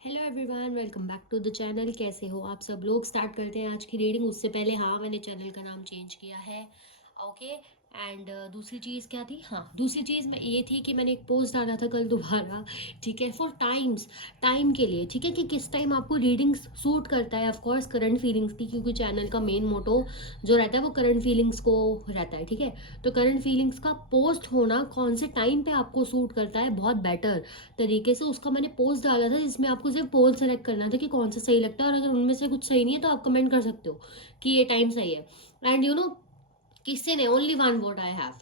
Hello everyone, welcome back to the channel. कैसे हो आप सब लोग? स्टार्ट करते हैं आज की रीडिंग। उससे पहले हाँ, मैंने चैनल का नाम चेंज किया है। ओके। एंड दूसरी चीज़ क्या थी? हाँ, दूसरी चीज़ में ये थी कि मैंने एक पोस्ट डाला था कल दोबारा, ठीक है, फॉर टाइम के लिए, ठीक है, कि किस टाइम आपको रीडिंग सूट करता है। ऑफ कोर्स करंट फीलिंग्स की, क्योंकि चैनल का मेन मोटो जो रहता है वो करंट फीलिंग्स को रहता है, ठीक है। तो करंट फीलिंग्स का पोस्ट होना कौन से टाइम पे आपको सूट करता है, बहुत बेटर तरीके से उसका मैंने पोस्ट डाला था, जिसमें आपको सिर्फ पोल सेलेक्ट करना था कि कौन सा सही लगता है, और अगर उनमें से कुछ सही नहीं है तो आप कमेंट कर सकते हो कि ये टाइम सही है। एंड किससे ने only one vote I have,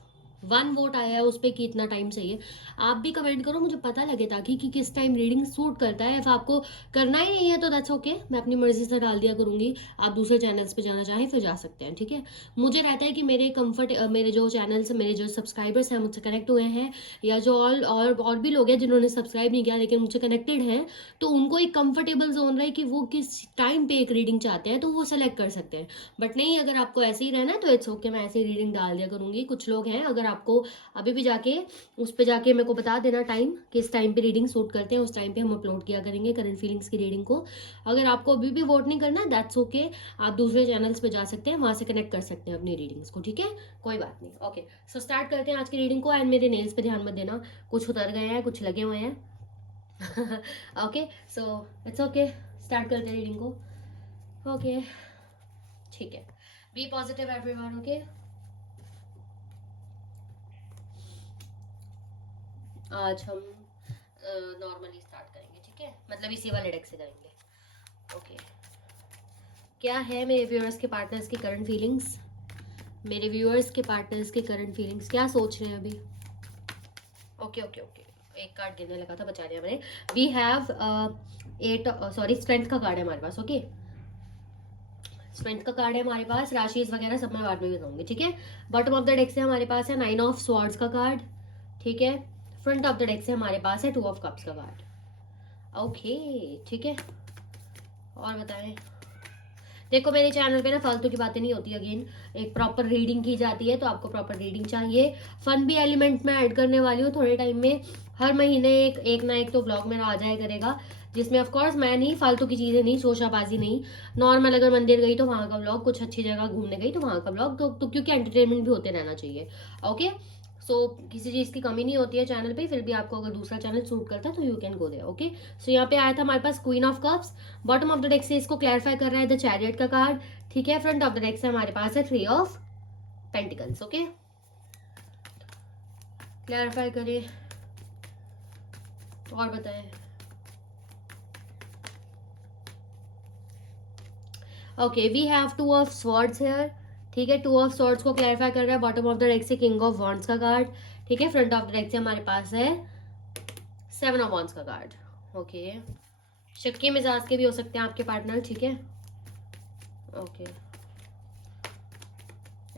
one vote आया है उस पर कि इतना टाइम सही है। आप भी कमेंट करो, मुझे पता लगे ताकि कि किस टाइम रीडिंग सूट करता है। if आपको करना ही नहीं है तो दैट्स ओके, मैं अपनी मर्जी से डाल दिया करूंगी। आप दूसरे चैनल्स पे जाना चाहें फिर जा सकते हैं, ठीक है। मुझे रहता है कि मेरे जो चैनल्स, मेरे जो सब्सक्राइबर्स हैं मुझसे कनेक्ट हुए हैं, या जो और भी लोग हैं जिन्होंने सब्सक्राइब नहीं किया लेकिन मुझसे कनेक्टेड हैं, तो उनको एक कंफर्टेबल जोन रहे कि वो किस टाइम पे एक रीडिंग चाहते हैं तो वो सेलेक्ट कर सकते हैं। बट नहीं, अगर आपको ऐसे ही रहना है तो इट्स ओके, मैं ऐसे ही रीडिंग डाल दिया करूंगी। कुछ लोग हैं, अगर आपको अभी भी जाके उस पर जाके मेरे को बता देना टाइम, किस टाइम पे रीडिंग सूट करते हैं, उस टाइम पे हम अपलोड किया करेंगे करंट फीलिंग्स की रीडिंग को। अगर आपको अभी भी वोट नहीं करना, दैट्स ओके, आप दूसरे चैनल्स पे जा सकते हैं, वहां से कनेक्ट कर सकते हैं अपनी रीडिंग्स को, ठीक है, कोई बात नहीं। ओके, सो स्टार्ट करते हैं आज की रीडिंग को। एंड मेरे नेल्स पे ध्यान मत देना, कुछ उतर गए हैं, कुछ लगे हुए हैं। Okay, so it's okay, start करते हैं रीडिंग को। ओके, ठीक है। B positive everyone. ओके, आज हम नॉर्मली स्टार्ट करेंगे, ठीक है, मतलब इसी वाले डेक से करेंगे। ओके, क्या है मेरे व्यूअर्स के पार्टनर्स की करंट फीलिंग्स? मेरे व्यूअर्स के पार्टनर्स की करंट फीलिंग्स क्या सोच रहे हैं अभी? ओके ओके ओके, एक कार्ड गिरने लगा था, बचा लिया मैंने। We have eight, sorry, strength का कार्ड है हमारे पास। ओके, स्ट्रेंथ का कार्ड है हमारे पास। राशिज वगैरह सब मैं बाद में बताऊंगी, ठीक है। बॉटम ऑफ द डेक से हमारे पास है 9 ऑफ स्वॉर्ड्स का कार्ड, ठीक है। फ्रंट ऑफ द डेक से हमारे पास है 2 ऑफ कप्स का कार्ड। ओके, ठीक है, और बताएं। देखो, मेरे चैनल पे ना फालतू की बातें नहीं होती। अगेन, एक प्रॉपर रीडिंग की जाती है, तो आपको प्रॉपर रीडिंग चाहिए। फन भी एलिमेंट में ऐड करने वाली हूँ थोड़े टाइम में। हर महीने एक ना एक तो ब्लॉग मेरा आ जाया करेगा, जिसमें ऑफ कोर्स मैं नहीं, फालतू की चीजें नहीं, शोशाबाजी नहीं। नॉर्मल, अगर मंदिर गई तो वहां का ब्लॉग, कुछ अच्छी जगह घूमने गई तो वहां का ब्लॉग, तो क्योंकि एंटरटेनमेंट भी होते रहना चाहिए। ओके, सो किसी चीज़ की कमी नहीं होती है चैनल पे। फिर भी आपको अगर दूसरा चैनल सूट करता है तो you can go there. Okay, so यहाँ पे आया था हमारे पास queen of cups. Bottom of the deck से इसको क्लैरिफाई कर रहा है द चैरियट का कार्ड, ठीक है। फ्रंट ऑफ द डेक से हमारे पास है 3 ऑफ पेंटिकल्स। ओके, क्लैरिफाई करें और बताएं। Okay, we have 2 of swords here, ठीक है। 2 ऑफ स्वॉर्ड्स को क्लैरिफाई कर रहा है। बॉटम ऑफ द डेक से किंग ऑफ वॉन्ड्स का कार्ड, ठीक है। फ्रंट ऑफ द डेक से हमारे पास है 7 ऑफ वॉन्ड्स का कार्ड। ओके, शक्की मिजाज के भी हो सकते हैं आपके पार्टनर, ठीक है। ओके,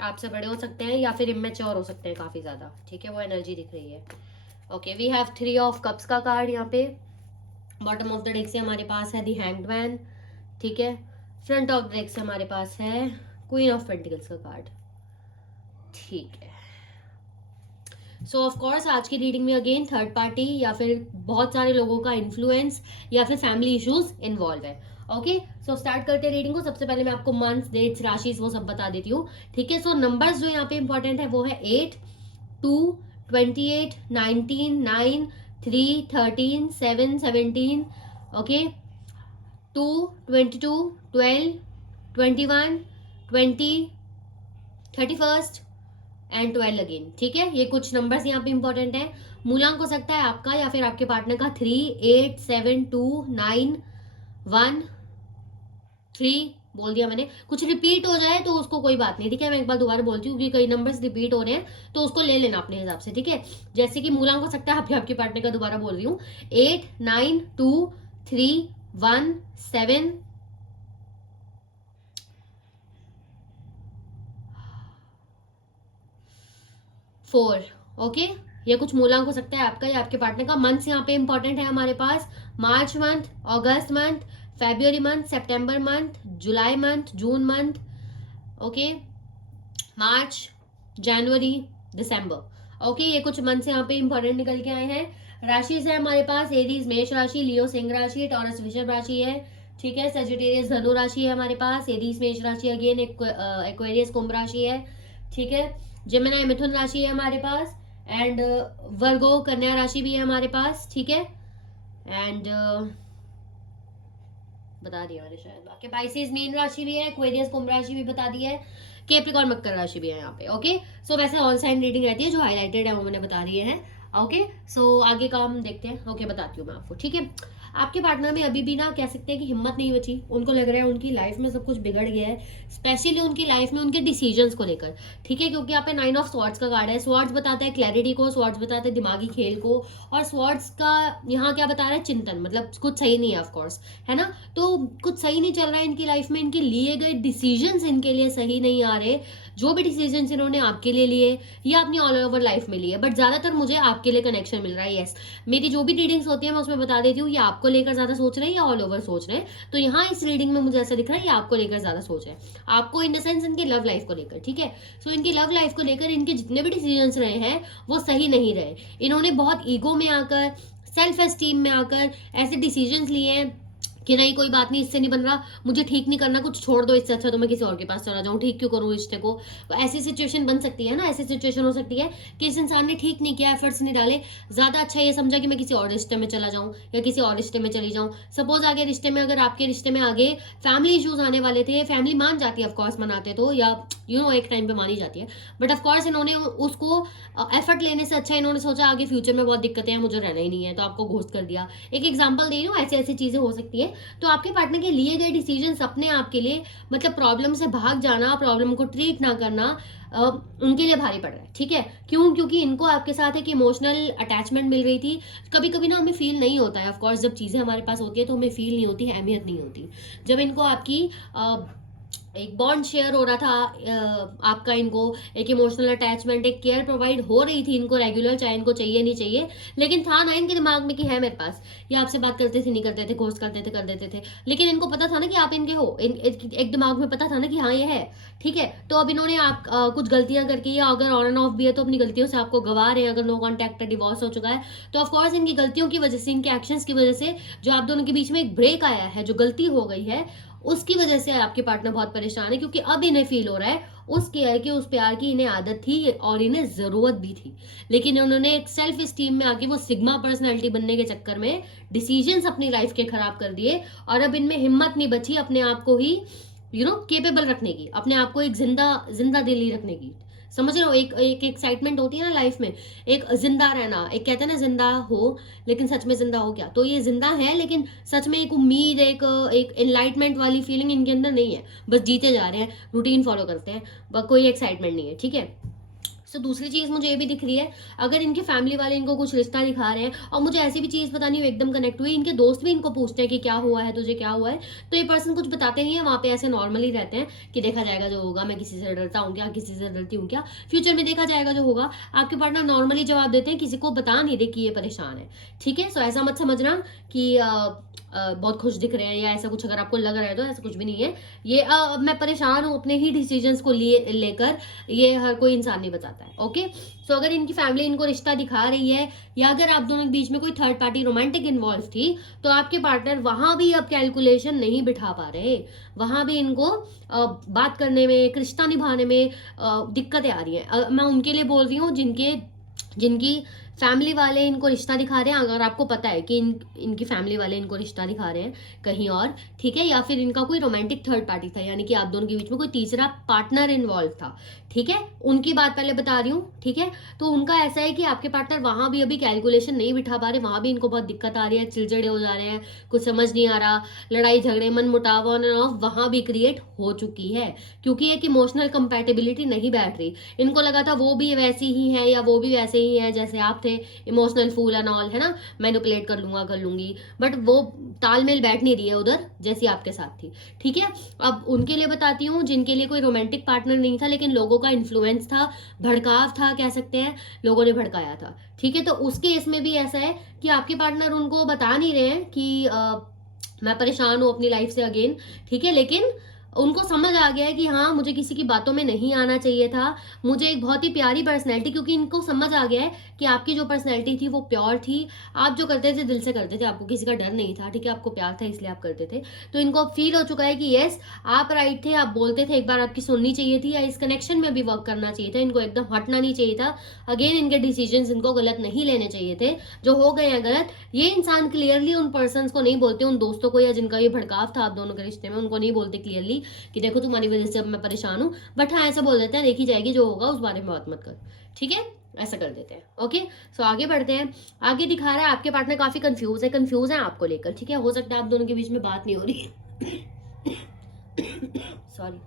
आपसे बड़े हो सकते हैं या फिर इमेच्योर हो सकते हैं काफी ज्यादा, ठीक है, वो एनर्जी दिख रही है। Okay, we have 3 of cups का कार्ड यहाँ पे। बॉटम ऑफ द डेक से हमारे पास है दी हैंग्ड मैन, ठीक है। फ्रंट ऑफ द डेक से हमारे पास है क्वीन ऑफ पेंटिकल्स का कार्ड, ठीक है। सो ऑफ कोर्स आज की रीडिंग में अगेन थर्ड पार्टी या फिर बहुत सारे लोगों का इन्फ्लुएंस या फिर फैमिली इश्यूज इन्वॉल्व है। ओके, सो स्टार्ट करते हैं रीडिंग को। सबसे पहले मैं आपको मंथ्स, डेट्स, राशिस वो सब बता देती हूँ, ठीक है। सो नंबर्स जो यहाँ पे इंपॉर्टेंट है वो है 8, 2, 28, 19, 9, 3, 13, 7, 17, ओके, 2, 22, 12, 21, 20, 31 एंड 12 अगेन, ठीक है। ये कुछ नंबर्स यहाँ पे इंपॉर्टेंट है। मूलांक हो सकता है आपका या फिर आपके पार्टनर का 3, 8, 7, 2, 9, 1, 3 बोल दिया मैंने। कुछ रिपीट हो जाए तो उसको कोई बात नहीं, ठीक है। मैं एक बार दोबारा बोलती हूँ कि कई नंबर्स रिपीट हो रहे हैं तो उसको ले लेना अपने हिसाब से, ठीक है। जैसे कि मूलांक हो सकता है आपके पार्टनर का, दोबारा बोल रही हूँ, 8, 9, 2, 3, 1, 7, 4। ओके, ये कुछ मूलांक हो सकता है आपका या आपके पार्टनर का। मंथ्स यहाँ पे इंपॉर्टेंट है हमारे पास। मार्च मंथ, अगस्त मंथ, फेब्रुअरी मंथ, सितंबर मंथ, जुलाई मंथ, जून मंथ, ओके, मार्च, जनवरी, दिसंबर। ओके, ये कुछ मंथ्स यहाँ पे इंपॉर्टेंट निकल के आए हैं। राशि से हमारे पास एरीज मेष राशि, लियो सिंह राशि, टॉरस वृषभ राशि है, ठीक है। सेजिटेरियस धनु राशि है हमारे पास, एरीज मेष राशि अगेन, एक्वेरियस कुंभ राशि है, ठीक है। जेमिनी मिथुन राशि है हमारे पास, एंड वर्गो कन्या राशि भी है हमारे पास, ठीक है। एंड बता दिया मैंने शायद, बाकी पाइसेस मीन राशि भी है, एक्वेरियस कुंभ राशि भी बता दी है, कैप्रिकॉर्न मकर राशि भी है यहाँ पे, ओके। सो वैसे ऑल साइन रीडिंग रहती है, जो हाईलाइटेड है वो मैंने बता दिए हैं, ओके। सो आगे का हम देखते हैं, ओके बताती हूँ मैं आपको, ठीक है। आपके पार्टनर में अभी भी ना कह सकते हैं कि हिम्मत नहीं बची, उनको लग रहा है उनकी लाइफ में सब कुछ बिगड़ गया है, स्पेशली उनकी लाइफ में उनके डिसीजंस को लेकर, ठीक है। क्योंकि यहाँ पे 9 ऑफ स्वॉर्ड्स का कार्ड है, स्वॉर्ड्स बताता है क्लैरिटी को, स्वॉर्ड्स बताता है दिमागी खेल को, और स्वॉर्ड्स का यहाँ क्या बता रहा है, चिंतन, मतलब कुछ सही नहीं है ऑफकोर्स, है ना। तो कुछ सही नहीं चल रहा है इनकी लाइफ में, इनके लिए गए डिसीजंस इनके लिए सही नहीं आ रहे, जो भी डिसीजंस इन्होंने आपके लिए लिए या अपनी ऑल ओवर लाइफ में लिए, बट ज्यादातर मुझे आपके लिए कनेक्शन मिल रहा है। यस, मेरी जो भी रीडिंग्स होती है मैं उसमें बता देती हूँ, ये आपको लेकर ज्यादा सोच रहे हैं या ऑल ओवर सोच रहे हैं। तो यहाँ इस रीडिंग में मुझे ऐसा दिख रहा है ये आपको लेकर ज्यादा सोच रहे हैं, आपको इन द सेंस इनकी लव लाइफ को लेकर, ठीक है। सो इनकी लव लाइफ को लेकर इनके जितने भी डिसीजंस रहे हैं वो सही नहीं रहे, इन्होंने बहुत ईगो में आकर, सेल्फ एस्टीम में आकर ऐसे डिसीजंस लिए हैं कि नहीं कोई बात नहीं, इससे नहीं बन रहा, मुझे ठीक नहीं करना, कुछ छोड़ दो, इससे अच्छा तो मैं किसी और के पास चला जाऊं, ठीक क्यों करूं रिश्ते को। तो ऐसी सिचुएशन बन सकती है ना, ऐसी सिचुएशन हो सकती है कि इस इंसान ने ठीक नहीं किया, एफर्ट्स नहीं डाले, ज्यादा अच्छा ये समझा कि मैं किसी और रिश्ते में चला जाऊं या किसी और रिश्ते में चली जाऊं। सपोज आगे रिश्ते में, अगर आपके रिश्ते में आगे फैमिली इश्यूज आने वाले थे, फैमिली मान जाती है ऑफकोर्स, मनाते तो, या एक टाइम पे मानी जाती है, बट ऑफकोर्स इन्होंने उसको एफर्ट लेने से अच्छा इन्होंने सोचा आगे फ्यूचर में बहुत दिक्कतें हैं, मुझे रहना ही नहीं है, तो आपको घोस्ट कर दिया। एक एग्जाम्पल दे रही हूँ, ऐसी ऐसी चीजें हो सकती है। तो आपके पार्टनर के लिए गए डिसीजंस अपने आप के लिए, मतलब प्रॉब्लम से भाग जाना, प्रॉब्लम को ट्रीट ना करना, उनके लिए भारी पड़ रहा है, ठीक है। क्यों? क्योंकि इनको आपके साथ एक इमोशनल अटैचमेंट मिल रही थी। कभी कभी ना हमें फील नहीं होता है, ऑफकोर्स जब चीज़ें हमारे पास होती है तो हमें फील नहीं होती, अहमियत नहीं होती। जब इनको आपकी एक बॉन्ड शेयर हो रहा था, आपका इनको एक इमोशनल अटैचमेंट, एक केयर प्रोवाइड हो रही थी इनको रेगुलर, चाहे इनको चाहिए नहीं चाहिए, लेकिन था ना इनके दिमाग में कि है मेरे पास, ये आपसे बात करते थे नहीं करते थे, घोस्ट करते थे कर देते थे, लेकिन इनको पता था ना कि आप इनके हो, एक दिमाग में पता था ना कि हाँ ये है, ठीक है। तो अब इन्होंने आप कुछ गलतियां करके, या अगर ऑन एंड ऑफ भी है तो अपनी गलतियों से आपको गवा रहे हैं, अगर नो कॉन्टैक्ट डिवोर्स हो चुका है तो ऑफकोर्स इनकी गलतियों की वजह से, इनके एक्शंस की वजह से जो आप दोनों के बीच में एक ब्रेक आया है, जो गलती हो गई है, उसकी वजह से आपके पार्टनर बहुत परेशान है, क्योंकि अब इन्हें फील हो रहा है उस केयर की, उस प्यार की इन्हें आदत थी और इन्हें जरूरत भी थी, लेकिन उन्होंने एक सेल्फ स्टीम में आके वो सिग्मा पर्सनैलिटी बनने के चक्कर में डिसीजंस अपनी लाइफ के खराब कर दिए, और अब इनमें हिम्मत नहीं बची अपने आप को ही केपेबल रखने की, अपने आप को एक जिंदा दिली रखने की। समझ रहे हो, एक एक्साइटमेंट होती है ना लाइफ में, एक जिंदा रहना, एक कहते हैं ना जिंदा हो, लेकिन सच में जिंदा हो क्या, तो ये जिंदा है लेकिन सच में एक उम्मीद, एक एनलाइटमेंट वाली फीलिंग इनके अंदर नहीं है, बस जीते जा रहे हैं, रूटीन फॉलो करते हैं, कोई एक्साइटमेंट नहीं है, ठीक है। सो दूसरी चीज़ मुझे ये भी दिख रही है, अगर इनके फैमिली वाले इनको कुछ रिश्ता दिखा रहे हैं, और मुझे ऐसी भी चीज़ पता नहीं एकदम कनेक्ट हुई, इनके दोस्त भी इनको पूछते हैं कि क्या हुआ है तुझे, क्या हुआ है, तो ये पर्सन कुछ बताते नहीं है, वहाँ पे ऐसे नॉर्मली रहते हैं कि देखा जाएगा जो होगा, मैं किसी से डरता हूँ क्या, किसी से डरती हूँ क्या, फ्यूचर में देखा जाएगा जो होगा। आपके पार्टनर नॉर्मली जवाब देते हैं, किसी को बता नहीं दे कि ये परेशान है, ठीक है। सो ऐसा मत समझना कि बहुत खुश दिख रहे हैं या ऐसा कुछ, अगर आपको लग रहा है तो ऐसा कुछ भी नहीं है, ये मैं परेशान हूँ अपने ही डिसीजंस को लेकर, ये हर कोई इंसान नहीं बताता है, ओके। सो अगर इनकी फैमिली इनको रिश्ता दिखा रही है, या अगर आप दोनों के बीच में कोई थर्ड पार्टी रोमांटिक इन्वॉल्व थी, तो आपके पार्टनर वहां भी अब कैलकुलेशन नहीं बिठा पा रहे, वहां भी इनको बात करने में, एक रिश्ता निभाने में दिक्कतें आ रही है। मैं उनके लिए बोल रही हूँ जिनकी फैमिली वाले इनको रिश्ता दिखा रहे हैं, अगर आपको पता है कि इनकी फैमिली वाले इनको रिश्ता दिखा रहे हैं कहीं और, ठीक है, या फिर इनका कोई रोमांटिक थर्ड पार्टी था, यानी कि आप दोनों के बीच में कोई तीसरा पार्टनर इन्वॉल्व था, ठीक है, उनकी बात पहले बता रही हूँ, ठीक है। तो उनका ऐसा है कि आपके पार्टनर वहां भी अभी कैलकुलेशन नहीं बिठा पा रहे, वहां भी इनको बहुत दिक्कत आ रही है, चिड़चिड़े हो जा रहे हैं, कुछ समझ नहीं आ रहा, लड़ाई झगड़े, मन मुटाव ऑन एंड ऑफ वहां भी क्रिएट हो चुकी है, क्योंकि एक इमोशनल कंपैटिबिलिटी नहीं बैठ रही। इनको लगा था वो भी वैसी ही है या वो भी वैसे ही है जैसे आप थे, इमोशनल फूल एंड ऑल, है ना, मैनिपुलेट कर लूंगा कर लूंगी, बट वो तालमेल बैठ नहीं रही है उधर जैसी आपके साथ थी, ठीक है। अब उनके लिए बताती हूँ जिनके लिए कोई रोमांटिक पार्टनर नहीं था, लेकिन लोगों का इन्फ्लुएंस था, भड़काव था, कह सकते हैं, लोगों ने भड़काया था, ठीक है। तो उस केस में भी ऐसा है कि आपके पार्टनर उनको बता नहीं रहे हैं कि मैं परेशान हूँ अपनी लाइफ से अगेन, ठीक है, लेकिन उनको समझ आ गया है कि हाँ, मुझे किसी की बातों में नहीं आना चाहिए था, मुझे एक बहुत ही प्यारी पर्सनैलिटी, क्योंकि इनको समझ आ गया है कि आपकी जो पर्सनैलिटी थी वो प्योर थी, आप जो करते थे दिल से करते थे, आपको किसी का डर नहीं था, ठीक है, आपको प्यार था इसलिए आप करते थे। तो इनको अब फील हो चुका है कि यस, आप राइट थे, आप बोलते थे, एक बार आपकी सुननी चाहिए थी, या इस कनेक्शन में भी वर्क करना चाहिए था, इनको एकदम हटना नहीं चाहिए था। अगेन इनके डिसीजन इनको गलत नहीं लेने चाहिए थे, जो हो गए हैं गलत। ये इंसान क्लियरली उन पर्सन को नहीं बोलते, उन दोस्तों को या जिनका ये भड़काव था आप दोनों के रिश्ते में, उनको नहीं बोलते क्लियरली कि देखो तुम्हारी वजह से अब मैं परेशान हूँ, बट हाँ ऐसा बोल देते हैं, देखी जाएगी जो होगा उस बारे में बात मत कर, ठीक है, ऐसा कर देते हैं। ओके, सो आगे बढ़ते हैं। आगे दिखा रहा है आपके पार्टनर काफी कंफ्यूज है आपको लेकर, ठीक है, हो सकता है आप दोनों के बीच में बात नहीं हो रही सॉरी,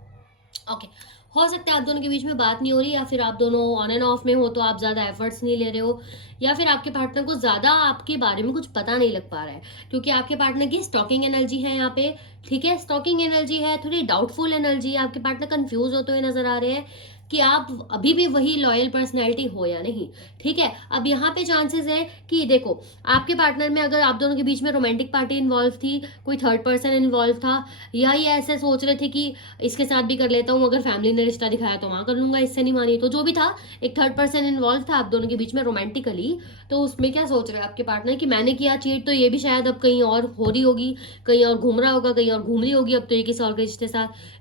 ओके, हो सकता है आप दोनों के बीच में बात नहीं हो रही, या फिर आप दोनों ऑन एंड ऑफ में हो तो आप ज्यादा एफर्ट्स नहीं ले रहे हो, या फिर आपके पार्टनर को ज्यादा आपके बारे में कुछ पता नहीं लग पा रहा है, क्योंकि आपके पार्टनर की स्टॉकिंग एनर्जी है यहाँ पे, ठीक है, स्टॉकिंग एनर्जी है, थोड़ी डाउटफुल एनर्जी है, आपके पार्टनर कंफ्यूज होते हुए नजर आ रहे हैं कि आप अभी भी वही लॉयल पर्सनैलिटी हो या नहीं, ठीक है। अब यहाँ पे चांसेस है कि देखो, आपके पार्टनर में अगर आप दोनों के बीच में रोमांटिक पार्टी इन्वॉल्व थी, कोई थर्ड पर्सन इन्वॉल्व था, या ये ऐसे सोच रहे थे कि इसके साथ भी कर लेता हूँ, अगर फैमिली ने रिश्ता दिखाया तो वहां कर लूंगा, इससे नहीं मानी तो जो भी था, एक थर्ड पर्सन इन्वॉल्व था आप दोनों के बीच में रोमांटिकली, तो उसमें क्या सोच रहे हैं आपके पार्टनर कि मैंने किया चीट तो ये भी शायद अब कहीं और हो रही होगी, कहीं और घूम रहा होगा, कहीं और घूम रही होगी, अब तो ये किसी और के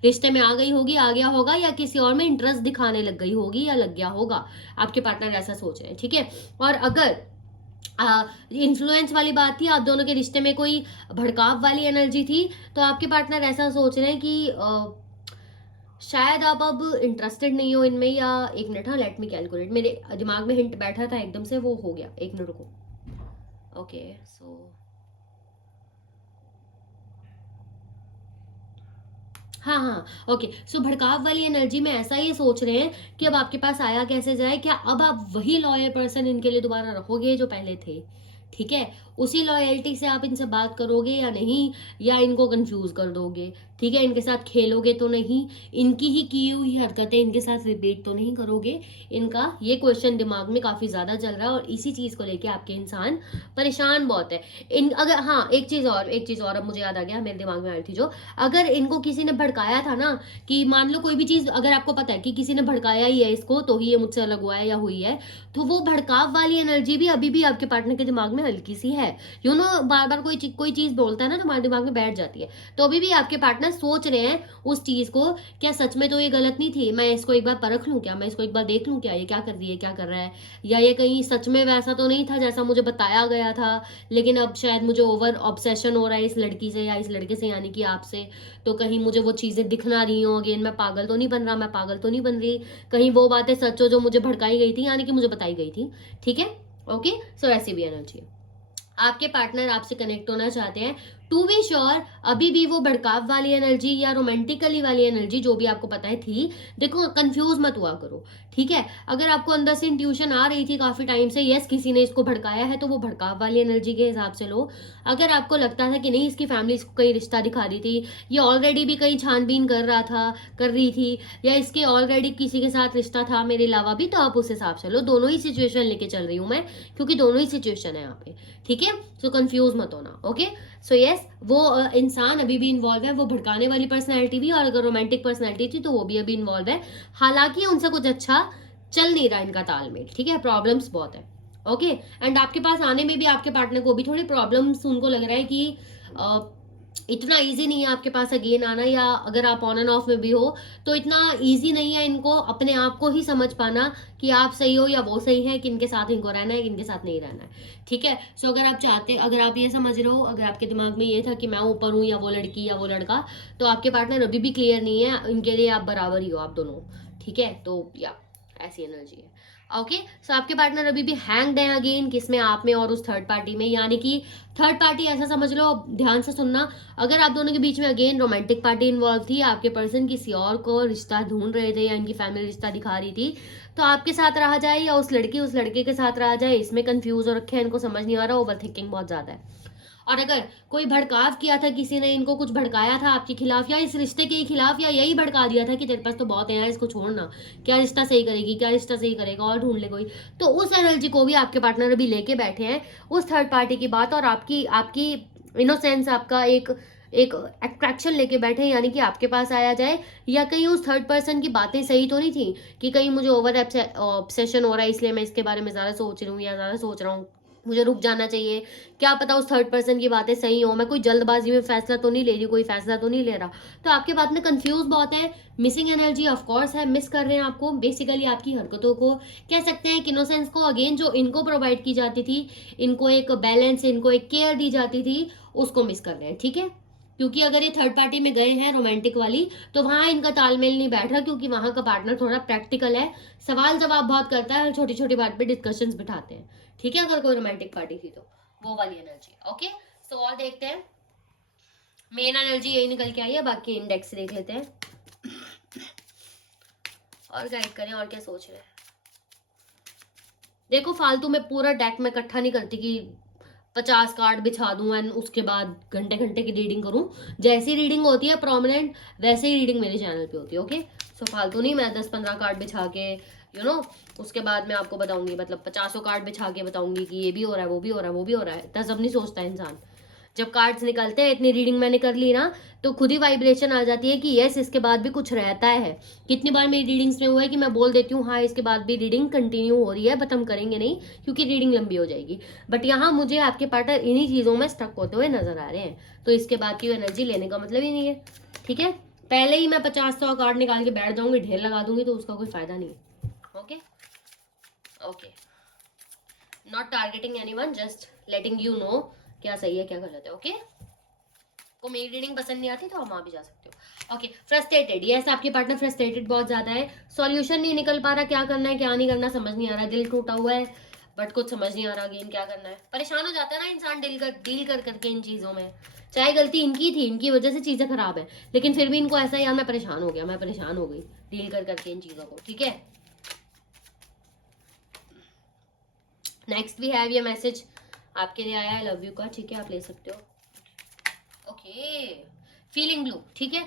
रिश्ते में आ गई होगी, आ गया होगा, या किसी और में इंटरेस्ट दिखाने लग गई होगी या लग गया होगा, आपके पार्टनर ऐसा सोच रहे हैं, ठीक है। और अगर इन्फ्लुएंस वाली बात थी, आप दोनों के रिश्ते में कोई भड़काव वाली एनर्जी थी, तो आपके पार्टनर ऐसा सोच रहे हैं कि शायद आप अब इंटरेस्टेड नहीं हो इनमें, या एक मिनट, हाँ लेट मी कैलकुलेट, मेरे दिमाग में हिंट बैठा था एकदम से वो हो गया, एक मिनट रुको। ओके, सो हाँ हाँ, ओके, सो भड़काव वाली एनर्जी में ऐसा ये सोच रहे हैं कि अब आपके पास आया कैसे जाए, क्या अब आप वही लॉयल पर्सन इनके लिए दोबारा रखोगे जो पहले थे, ठीक है, उसी लॉयल्टी से आप इनसे बात करोगे या नहीं, या इनको कंफ्यूज कर दोगे, ठीक है, इनके साथ खेलोगे तो नहीं, इनकी ही की हुई हरकतें इनके साथ रिपीट तो नहीं करोगे, इनका ये क्वेश्चन दिमाग में काफी ज्यादा चल रहा है, और इसी चीज को लेके आपके इंसान परेशान बहुत है। इन अगर हाँ, एक चीज और अब मुझे याद आ गया, मेरे दिमाग में आ रही थी जो, अगर इनको किसी ने भड़काया था ना, कि मान लो कोई भी चीज अगर आपको पता है कि किसी ने भड़काया ही है इसको, तो ही ये मुझसे अलग हुआ है या हुई है, तो वो भड़काव वाली एनर्जी भी अभी भी आपके पार्टनर के दिमाग में हल्की सी है, बार बार कोई चीज बोलता है ना तो हमारे दिमाग में बैठ जाती है, तो अभी भी आपके पार्टनर सोच रहे हैं उस चीज को, क्या सच में तो ये गलत नहीं थी, मैं इसको एक बार परख लूं क्या, मैं इसको एक बार देख लूं क्या, ये क्या कर रही है, क्या कर रहा है, या ये कहीं सच में वैसा तो नहीं था जैसा मुझे बताया गया था, लेकिन अब शायद मुझे ओवर ऑब्सेशन हो रहा है इस लड़की से या इस लड़के से, यानी कि आपसे, तो कहीं मुझे वो चीजें दिख ना रही हो, अगेन मैं पागल तो नहीं बन रहा, मैं पागल तो नहीं बन रही, कहीं वो बातें सच हो जो मुझे भड़काई गई थी, यानी कि मुझे बताई गई थी, ठीक है। ओके, सो ऐसी भी एनर्जी है, आपके पार्टनर आपसे कनेक्ट होना चाहते हैं, टू बी श्योर अभी भी वो भड़काव वाली एनर्जी या रोमांटिकली वाली एनर्जी जो भी आपको पता है थी, देखो कंफ्यूज मत हुआ करो, ठीक है। अगर आपको अंदर से इंट्यूशन आ रही थी काफी टाइम से, यस किसी ने इसको भड़काया है, तो वो भड़काव वाली एनर्जी के हिसाब से लो। अगर आपको लगता था कि नहीं इसकी फैमिली इसको कहीं रिश्ता दिखा रही थी, ये ऑलरेडी भी कहीं छानबीन कर रही थी, या इसके ऑलरेडी किसी के साथ रिश्ता था मेरे अलावा भी, तो आप उस हिसाब से लो, दोनों ही सिचुएशन लेके चल रही हूँ मैं, क्योंकि दोनों ही सिचुएशन है यहाँ पे, ठीक है, सो कंफ्यूज मत होना। ओके, सो यस, वो इंसान अभी भी इन्वॉल्व है, वो भड़काने वाली पर्सनैलिटी भी, और अगर रोमांटिक पर्सनैलिटी थी तो वो भी अभी इन्वॉल्व है, हालांकि उनसे कुछ अच्छा चल नहीं रहा इनका तालमेल, ठीक है, प्रॉब्लम्स बहुत है। ओके, एंड आपके पास आने में भी आपके पार्टनर को भी थोड़ी प्रॉब्लम्स उनको लग रहा है कि इतना इजी नहीं है आपके पास अगेन आना, या अगर आप ऑन एंड ऑफ में भी हो तो इतना इजी नहीं है इनको अपने आप को ही समझ पाना कि आप सही हो या वो सही है, किनके साथ इनको रहना है, किनके साथ नहीं रहना है, ठीक है। सो अगर आप चाहते, अगर आप ये समझ रहे हो, अगर आपके दिमाग में ये था कि मैं ऊपर हूँ या वो लड़की या वो लड़का, तो आपके पार्टनर अभी भी क्लियर नहीं है, इनके लिए आप बराबर ही हो आप दोनों, ठीक है, तो या ऐसी एनर्जी है। ओके, सो आपके पार्टनर अभी भी हैंग्ड है अगेन, किसमें, आप में और उस थर्ड पार्टी में, यानी कि थर्ड पार्टी ऐसा समझ लो, ध्यान से सुनना, अगर आप दोनों के बीच में अगेन रोमांटिक पार्टी इन्वॉल्व थी, आपके पर्सन किसी और को रिश्ता ढूंढ रहे थे, या इनकी फैमिली रिश्ता दिखा रही थी, तो आपके साथ रहा जाए या उस लड़के के साथ रहा जाए, इसमें कंफ्यूज हो रखे हैं, इनको समझ नहीं आ रहा, ओवर थिंकिंग बहुत ज्यादा है। और अगर कोई भड़काव किया था, किसी ने इनको कुछ भड़काया था आपके खिलाफ या इस रिश्ते के खिलाफ, या यही भड़का दिया था कि तेरे पास तो बहुत है यार, इसको छोड़ना, क्या रिश्ता सही करेगी, क्या रिश्ता सही करेगा, और ढूंढ ले कोई, तो उस एनर्जी को भी आपके पार्टनर अभी लेके बैठे हैं, उस थर्ड पार्टी की बात और आपकी आपकी इनोसेंस आपका एक एक अट्रैक्शन लेके बैठे, यानी कि आपके पास आया जाए, या कहीं उस थर्ड पर्सन की बातें सही तो नहीं थी कि कहीं मुझे ओवर ऑब्सेशन हो रहा है इसलिए मैं इसके बारे में ज़्यादा सोच रही हूँ या ज़्यादा सोच रहा हूँ, मुझे रुक जाना चाहिए। क्या पता उस थर्ड पर्सन की बातें सही हो, मैं कोई जल्दबाजी में फैसला तो नहीं ले रही, कोई फैसला तो नहीं ले रहा। तो आपके बात में कंफ्यूज बहुत है, मिसिंग एनर्जी ऑफ कोर्स है, मिस कर रहे हैं आपको बेसिकली आपकी हरकतों को, कह सकते हैं कि इनोसेंस को अगेन जो इनको प्रोवाइड की जाती थी, इनको एक बैलेंस, इनको एक केयर दी जाती थी, उसको मिस कर रहे हैं। ठीक है, क्योंकि अगर ये थर्ड पार्टी में गए हैं रोमांटिक वाली, तो वहां इनका तालमेल नहीं बैठ रहा, क्योंकि वहां का पार्टनर थोड़ा प्रैक्टिकल है, सवाल जवाब बहुत करता है, छोटी छोटी बात पे डिस्कशंस बिठाते हैं। ठीक है, अगर कोई रोमांटिक पार्टी थी तो वो वाली एनर्जी। ओके, सो और देखते हैं, मेन एनर्जी यही निकल के आई है, बाकी इंडेक्स देख लेते हैं और गाइड करें और क्या सोच रहे हैं। देखो फालतू में पूरा डेक में इकट्ठा नहीं करती कि 50 कार्ड बिछा दूं एंड उसके बाद घंटे घंटे की रीडिंग करूं। जैसी रीडिंग होती है प्रोमिनेंट, वैसे ही रीडिंग मेरे चैनल पे होती है। ओके, सो फालतू नहीं मैं 10-15 कार्ड बिछा के उसके बाद मैं आपको बताऊंगी, मतलब 50 कार्ड बिछा के बताऊंगी कि ये भी हो रहा है, वो भी हो रहा है, वो भी हो रहा है। तब नहीं सोचता इंसान। जब कार्ड्स निकलते हैं, इतनी रीडिंग मैंने कर ली ना, तो खुद ही वाइब्रेशन आ जाती है कि यस इसके बाद भी कुछ रहता है। कितनी बार मेरी रीडिंग्स में हुआ है कि मैं बोल देती हूँ हाँ इसके बाद भी रीडिंग कंटिन्यू हो रही है, बट हम करेंगे नहीं क्योंकि रीडिंग लंबी हो जाएगी। बट यहाँ मुझे आपके पार्टनर इन्हीं चीजों में स्टक होते हुए नजर आ रहे हैं, तो इसके बाद की एनर्जी लेने का मतलब ही नहीं है। ठीक है, पहले ही मैं 50-100 कार्ड निकाल के बैठ जाऊंगी, ढेर लगा दूंगी, तो उसका कोई फायदा नहीं है। Okay okay, not targeting anyone, just letting you know क्या सही है क्या गलत है। ओके, को मेरी रीडिंग पसंद नहीं आती तो आप वहां भी जा सकते हो। ओके, फ्रस्ट्रेटेड, यस आपके पार्टनर फ्रस्ट्रेटेड बहुत ज्यादा है, सॉल्यूशन नहीं निकल पा रहा, क्या करना है क्या नहीं करना समझ नहीं आ रहा, दिल टूटा हुआ है, बट कुछ समझ नहीं आ रहा अगेन क्या करना है। परेशान हो जाता है ना इंसान डील कर करके इन चीजों में, चाहे गलती इनकी थी, इनकी वजह से चीजें खराब है, लेकिन फिर भी इनको ऐसा यार मैं परेशान हो गया, मैं परेशान हो गई डील कर करके इन चीजों को। ठीक है, नेक्स्ट भी हैव ये मैसेज आपके लिए आया है लव यू का। ठीक है, आप ले सकते हो। ओके, फीलिंग ब्लू, ठीक है,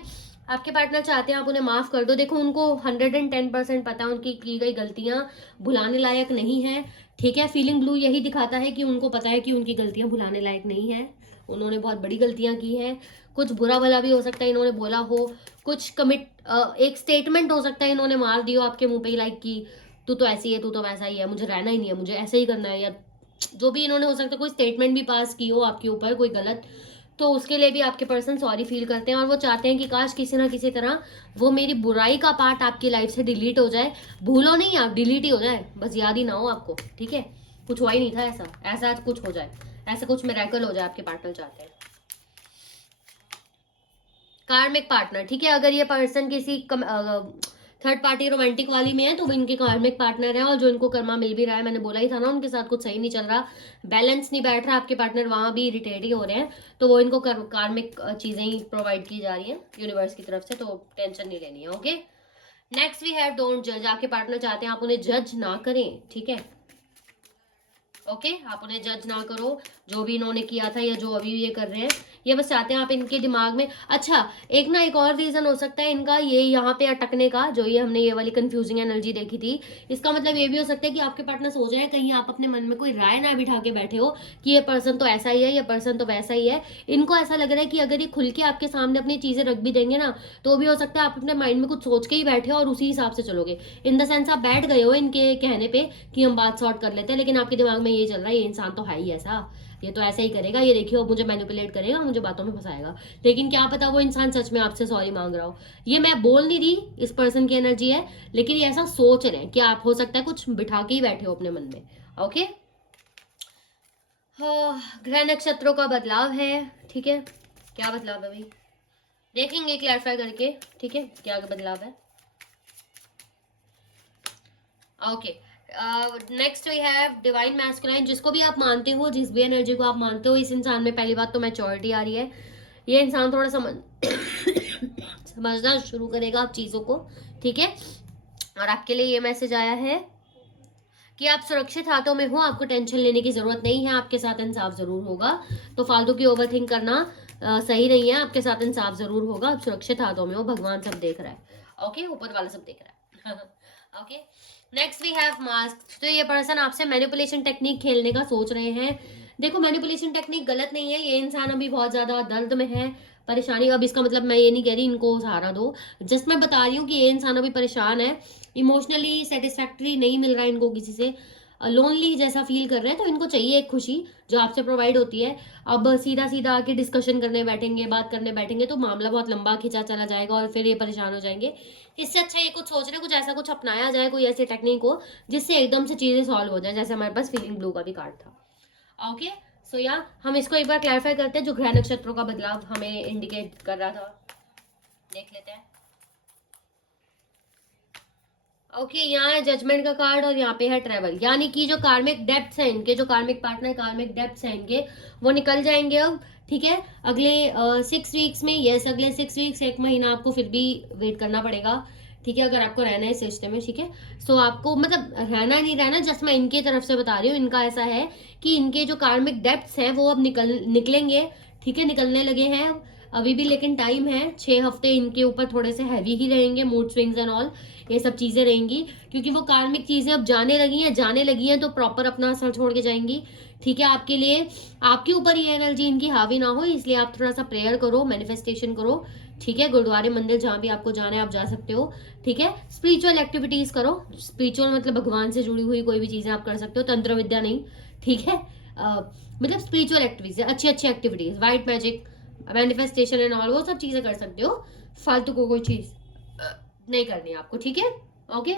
आपके पार्टनर चाहते हैं आप उन्हें माफ कर दो। देखो उनको 110% पता है उनकी की गई गलतियां भुलाने लायक नहीं है। ठीक है, फीलिंग ब्लू यही दिखाता है कि उनको पता है कि उनकी गलतियां भुलाने लायक नहीं है, उन्होंने बहुत बड़ी गलतियां की हैं, कुछ बुरा भला भी हो सकता है इन्होंने बोला हो, कुछ एक स्टेटमेंट हो सकता है इन्होंने मार दियो आपके मुंह पे ही, लाइक कि तू तो ऐसी है, तू तो वैसा ही है, मुझे रहना ही नहीं है, मुझे ऐसे ही करना है, या जो भी इन्होंने हो सकता है कोई स्टेटमेंट भी पास की हो आपके ऊपर कोई गलत, तो उसके लिए भी आपके पर्सन सॉरी फील करते हैं और वो चाहते हैं कि काश किसी ना किसी तरह वो मेरी बुराई का पार्ट आपकी लाइफ से डिलीट हो जाए। भूलो नहीं आप, डिलीट ही हो जाए, बस याद ही ना हो आपको। ठीक है, कुछ हुआ ही नहीं था ऐसा, ऐसा कुछ हो जाए, ऐसा कुछ मिरेकल हो जाए, आपके पार्टनर चाहते हैं। कार्मिक पार्टनर, ठीक है, अगर ये पर्सन किसी थर्ड पार्टी रोमांटिक वाली में है तो वो इनके कार्मिक पार्टनर है, और जो इनको कर्मा मिल भी रहा है, मैंने बोला ही था ना उनके साथ कुछ सही नहीं चल रहा, बैलेंस नहीं बैठ रहा, आपके पार्टनर वहां भी इरिटेट ही हो रहे हैं, तो वो इनको कार्मिक चीजें ही प्रोवाइड की जा रही हैं यूनिवर्स की तरफ से, तो टेंशन नहीं लेनी है। Okay, next we have don't जज, आपके पार्टनर चाहते हैं आप उन्हें जज ना करें। ठीक है, ओके, आप उन्हें जज ना करो, जो भी इन्होंने किया था या जो अभी ये कर रहे हैं, ये बस चाहते हैं आप इनके दिमाग में। अच्छा, एक और रीजन हो सकता है इनका ये यहाँ पे अटकने का, जो ये हमने ये वाली कंफ्यूजिंग एनर्जी देखी थी, इसका मतलब ये भी हो सकता है कि आपके पार्टनर सोच रहे हैं कहीं आप अपने मन में कोई राय ना बिठा के बैठे हो कि ये पर्सन तो ऐसा ही है, ये पर्सन तो वैसा ही है। इनको ऐसा लग रहा है कि अगर ये खुल के आपके सामने अपनी चीजें रख भी देंगे ना, तो भी हो सकता है आप अपने माइंड में कुछ सोच के ही बैठे हो और उसी हिसाब से चलोगे। इन द सेंस आप बैठ गए हो इनके कहने पे कि हम बात सॉर्ट कर लेते हैं, लेकिन आपके दिमाग में ये चल रहा है ये इंसान तो है ही ऐसा, ये तो ऐसा ही करेगा, ये देखिए अब मुझे मैनिपुलेट करेगा, मुझे बातों में फंसाएगा। लेकिन क्या पता वो इंसान सच में आपसे सॉरी मांग रहा हो। ये मैं बोल नहीं रही इस पर्सन की एनर्जी है, लेकिन ये ऐसा सोच रहे हैं कि आप हो सकता है कुछ बिठा के ही बैठे हो अपने मन में। ओके, ग्रह नक्षत्रों का बदलाव है। ठीक है, क्या बदलाव है भाई, देखेंगे क्लैरिफाई करके। ठीक है, क्या बदलाव है। Okay, next we have divine masculine, जिसको भी आप मानते हो, जिस भी एनर्जी को आप मानते हो, इस इंसान में पहली बात तो मैच्योरिटी आ रही है, ये इंसान थोड़ा समझना शुरू करेगा आप चीजों को। ठीक है, और आपके लिए ये मैसेज आया है कि आप सुरक्षित हाथों में हो, आपको टेंशन लेने की जरूरत नहीं है, आपके साथ इंसाफ जरूर होगा, तो फालतू की ओवर थिंक करना सही नहीं है, आपके साथ इंसाफ जरूर होगा, आप सुरक्षित हाथों में हो, भगवान सब देख रहा है। ओके, ऊपर वाला सब देख रहा है। Okay, next we have mask, तो ये पर्सन आपसे मैनिपुलेशन टेक्निक खेलने का सोच रहे हैं, देखो मैनिपुलेशन टेक्निक गलत नहीं है, ये इंसान अभी बहुत ज़्यादा दर्द में है, परेशानी। अब इसका मतलब मैं ये नहीं कह रही इनको सहारा दो, जस्ट मैं बता रही हूँ कि ये इंसान अभी परेशान है, इमोशनली सेटिस्फैक्ट्री नहीं मिल रहा है इनको किसी से, लोनली जैसा फील कर रहे हैं, तो इनको चाहिए एक खुशी जो आपसे प्रोवाइड होती है। अब सीधा सीधा आके डिस्कशन करने बैठेंगे, बात करने बैठेंगे तो मामला बहुत लंबा खिंचा चला जाएगा और फिर ये परेशान हो जाएंगे। इससे अच्छा ये कुछ सोच रहे कुछ ऐसा कुछ अपनाया जाए, कोई ऐसी टेक्निक हो जिससे एकदम से चीज़ें सॉल्व हो जाए, जैसे हमारे पास फीलिंग ब्लू का भी कार्ड था। ओके, सो या हम इसको एक बार क्लैरिफाई करते हैं, जो ग्रह नक्षत्रों का बदलाव हमें इंडिकेट कर रहा था, देख लेते हैं। ओके, यहाँ है जजमेंट का कार्ड और यहाँ पे है ट्रेवल, यानी कि जो कार्मिक डेप्थ्स हैं इनके, जो कार्मिक पार्टनर कार्मिक डेप्थ्स हैं इनके, वो निकल जाएंगे अब। ठीक है, अगले 6 वीक्स में, यस अगले 6 वीक्स, 1 महीना आपको फिर भी वेट करना पड़ेगा। ठीक है, अगर आपको रहना है इस सिस्टम में। ठीक है, सो आपको मतलब रहना नहीं रहना, जस्ट मैं इनके तरफ से बता रही हूँ। इनका ऐसा है कि इनके जो कार्मिक डेप्थ्स हैं वो अब निकलेंगे। ठीक है, निकलने लगे हैं अभी भी, लेकिन टाइम है। 6 हफ्ते इनके ऊपर थोड़े से हैवी ही रहेंगे, मूड स्विंग्स एंड ऑल ये सब चीजें रहेंगी, क्योंकि वो कार्मिक चीजें अब जाने लगी हैं तो प्रॉपर अपना असर छोड़ के जाएंगी। ठीक है, आपके लिए, आपके ऊपर ये एनर्जी इनकी हावी ना हो, इसलिए आप थोड़ा सा प्रेयर करो, मैनिफेस्टेशन करो। ठीक है, गुरुद्वारे मंदिर जहाँ भी आपको जाना है आप जा सकते हो। ठीक है, स्पिरिचुअल एक्टिविटीज करो, स्पिरिचुअल मतलब भगवान से जुड़ी हुई कोई भी चीजें आप कर सकते हो, तंत्र विद्या नहीं। ठीक है, मतलब स्पिरिचुअल एक्टिविटीज, अच्छी अच्छी activities, white magic, manifestation and all, वो सब चीजें कर सकते हो। फालतू को कोई चीज नहीं करनी है आपको। ठीक है, ओके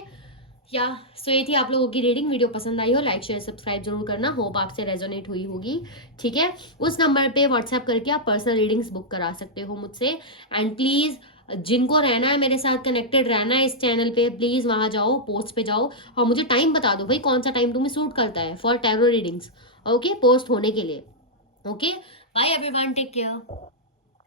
या सो ये थी आप लोगों की रीडिंग। वीडियो पसंद आई हो लाइक शेयर सब्सक्राइब जरूर करना, होप आपसे रेजोनेट हुई होगी। ठीक है, उस नंबर पे व्हाट्सएप करके आप पर्सनल रीडिंग्स बुक करा सकते हो मुझसे। एंड प्लीज जिनको रहना है मेरे साथ कनेक्टेड रहना है इस चैनल पे, प्लीज वहां जाओ, पोस्ट पे जाओ और मुझे टाइम बता दो भाई कौन सा टाइम तुम्हें सूट करता है for tarot readings. Okay, post होने के लिए। Okay, bye everyone, take care.